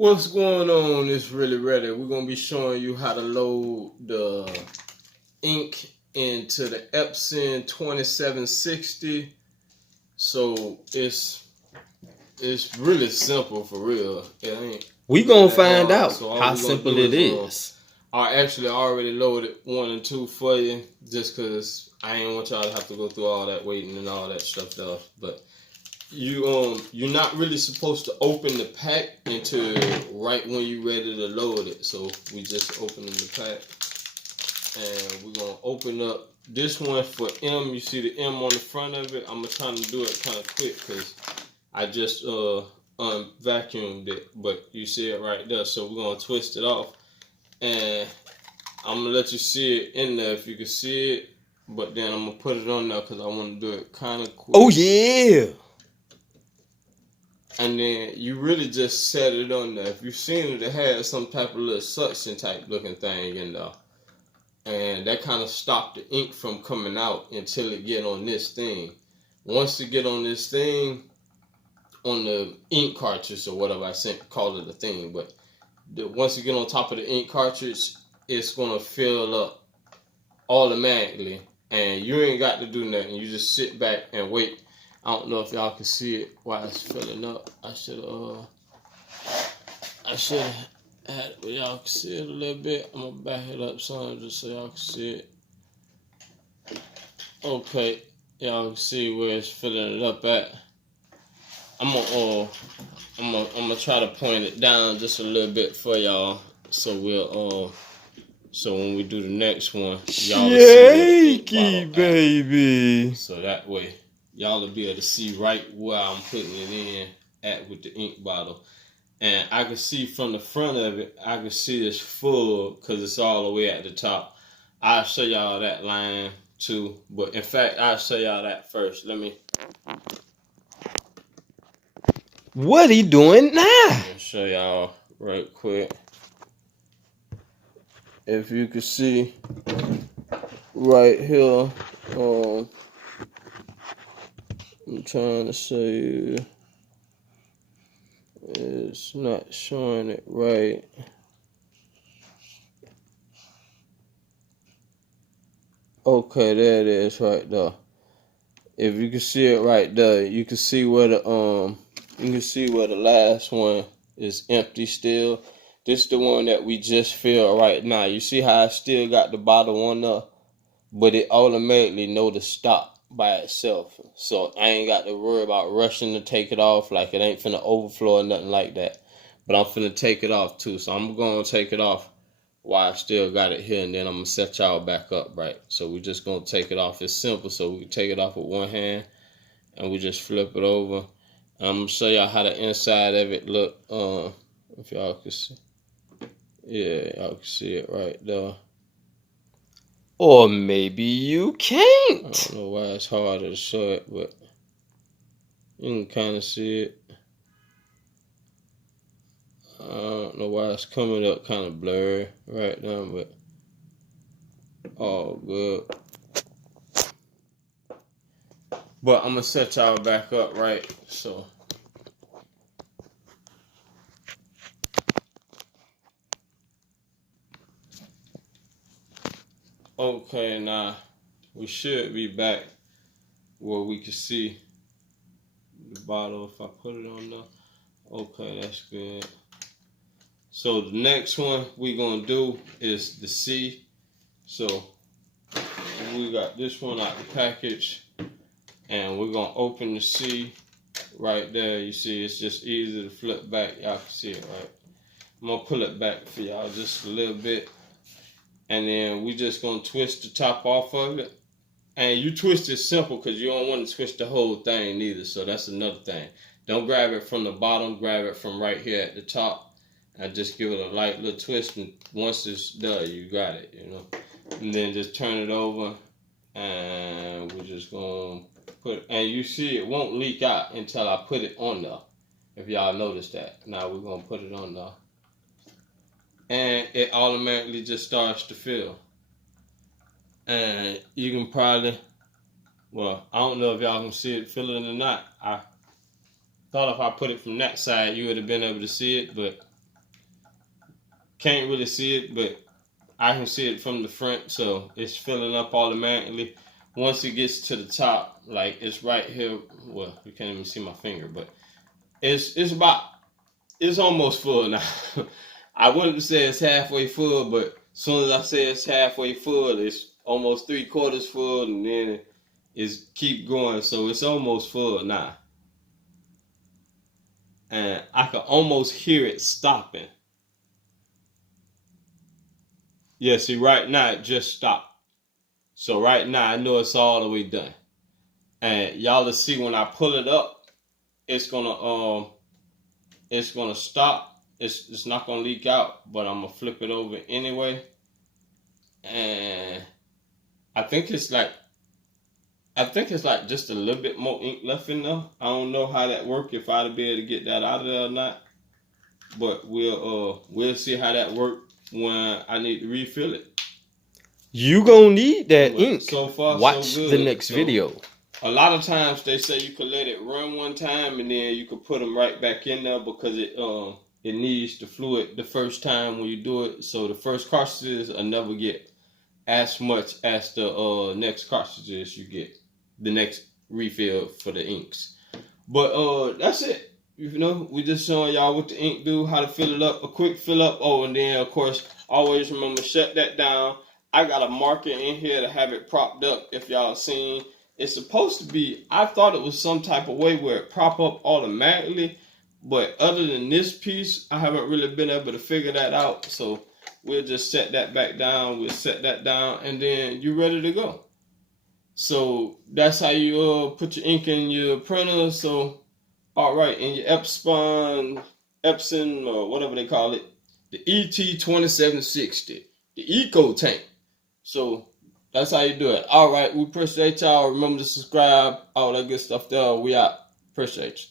What's going on? It's really ready. We're gonna be showing you how to load the ink into the Epson 2760. So it's really simple for real. It ain't. We gonna find out so how simple it is. I actually already loaded 1 and 2 for you, just cause I ain't want y'all to have to go through all that waiting and all that stuff. But you're not really supposed to open the pack until right when you're ready to load it. So we just opening the pack, and we're gonna open up this one for M. You see the M on the front of it. I'm trying to do it kind of quick because I just vacuumed it, but you see it right there. So we're gonna twist it off, and I'm gonna let you see it in there if you can see it. But then I'm gonna put it on there because I want to do it kind of quick. Oh yeah. And then you really just set it on there. If you've seen it, it has some type of little suction type looking thing in there. And that kind of stopped the ink from coming out until it get on this thing. Once it get on this thing, on the ink cartridge or whatever call it a thing, but once you get on top of the ink cartridge, it's going to fill up automatically. And you ain't got to do nothing. You just sit back and wait. I don't know if y'all can see it while it's filling up. I should have had it where y'all can see it a little bit. I'm gonna back it up some just so y'all can see it. Okay, y'all can see where it's filling it up at. I'm gonna try to point it down just a little bit for y'all, so so when we do the next one, y'all will see Shaky, baby. So that way, y'all will be able to see right where I'm putting it in at with the ink bottle. And I can see from the front of it, I can see it's full because it's all the way at the top. I'll show y'all that line too. But in fact, I'll show y'all that first. Let me. What he doing now? I'll show y'all right quick. If you can see right here, I'm trying to show you. It's not showing it right. Okay, there it is right there. If you can see it right there, you can see where the last one is empty still. This is the one that we just filled right now. You see how I still got the bottle on there, but it automatically know to stop by itself. So I ain't got to worry about rushing to take it off, like it ain't finna overflow or nothing like that. But I'm finna take it off too. So I'm gonna take it off while I still got it here, and then I'm gonna set y'all back up, right? So we're just gonna take it off. It's simple, so we can take it off with one hand and we just flip it over. And I'm gonna show y'all how the inside of it look. If y'all can see. Yeah, y'all can see it right there. Or maybe you can't. I don't know why it's harder to show it, but you can kind of see it. I don't know why it's coming up kind of blurry right now, but all good. But I'm going to set y'all back up, right? So. Okay, now we should be back where we can see the bottle if I put it on there. Okay, that's good. So the next one we gonna do is the C. So we got this one out the package, and we're gonna open the C right there. You see, it's just easy to flip back. Y'all can see it, right? I'm gonna pull it back for y'all just a little bit. And then we just gonna twist the top off of it. And you twist it simple because you don't want to twist the whole thing neither. So that's another thing. Don't grab it from the bottom, grab it from right here at the top. And just give it a light little twist, and once it's done, you got it, you know. And then just turn it over, and we're just gonna put, and you see it won't leak out until I put it on there. If y'all notice that. Now we're gonna put it on there. And it automatically just starts to fill. And you can probably, well, I don't know if y'all can see it filling or not. I thought if I put it from that side, you would have been able to see it, but can't really see it, but I can see it from the front, so it's filling up automatically. Once it gets to the top, like it's right here. Well, you can't even see my finger, but it's almost full now. I wouldn't say it's halfway full, but as soon as I say it's halfway full, it's almost 3/4 full, and then it's keep going. So it's almost full now, and I can almost hear it stopping. Yeah, see, right now it just stopped. So right now I know it's all the way done. And y'all will see when I pull it up, it's gonna stop. It's not gonna leak out, but I'm gonna flip it over anyway. And I think it's like just a little bit more ink left in there. I don't know how that works, if I'd be able to get that out of there or not. But we'll see how that works when I need to refill it. You gonna need that But ink. so far, Watch so good. the next video. A lot of times they say you can let it run one time and then you can put them right back in there because it needs the fluid the first time when you do it. So the first cartridges will never get as much as the next cartridges you get, the next refill for the inks. But that's it. You know, we just showing y'all what the ink do, how to fill it up, a quick fill up. Oh, and then of course always remember, shut that down. I got a marker in here to have it propped up. If y'all seen, it's supposed to be, I thought it was some type of way where it prop up automatically, but other than this piece, I haven't really been able to figure that out. So we'll just set that back down. We'll set that down, and then you're ready to go. So that's how you put your ink in your printer. So all right, in your Epson or whatever they call it, the ET2760, the Eco Tank. So that's how you do it. All right, we appreciate y'all. Remember to subscribe, all that good stuff there. We out. Appreciate you.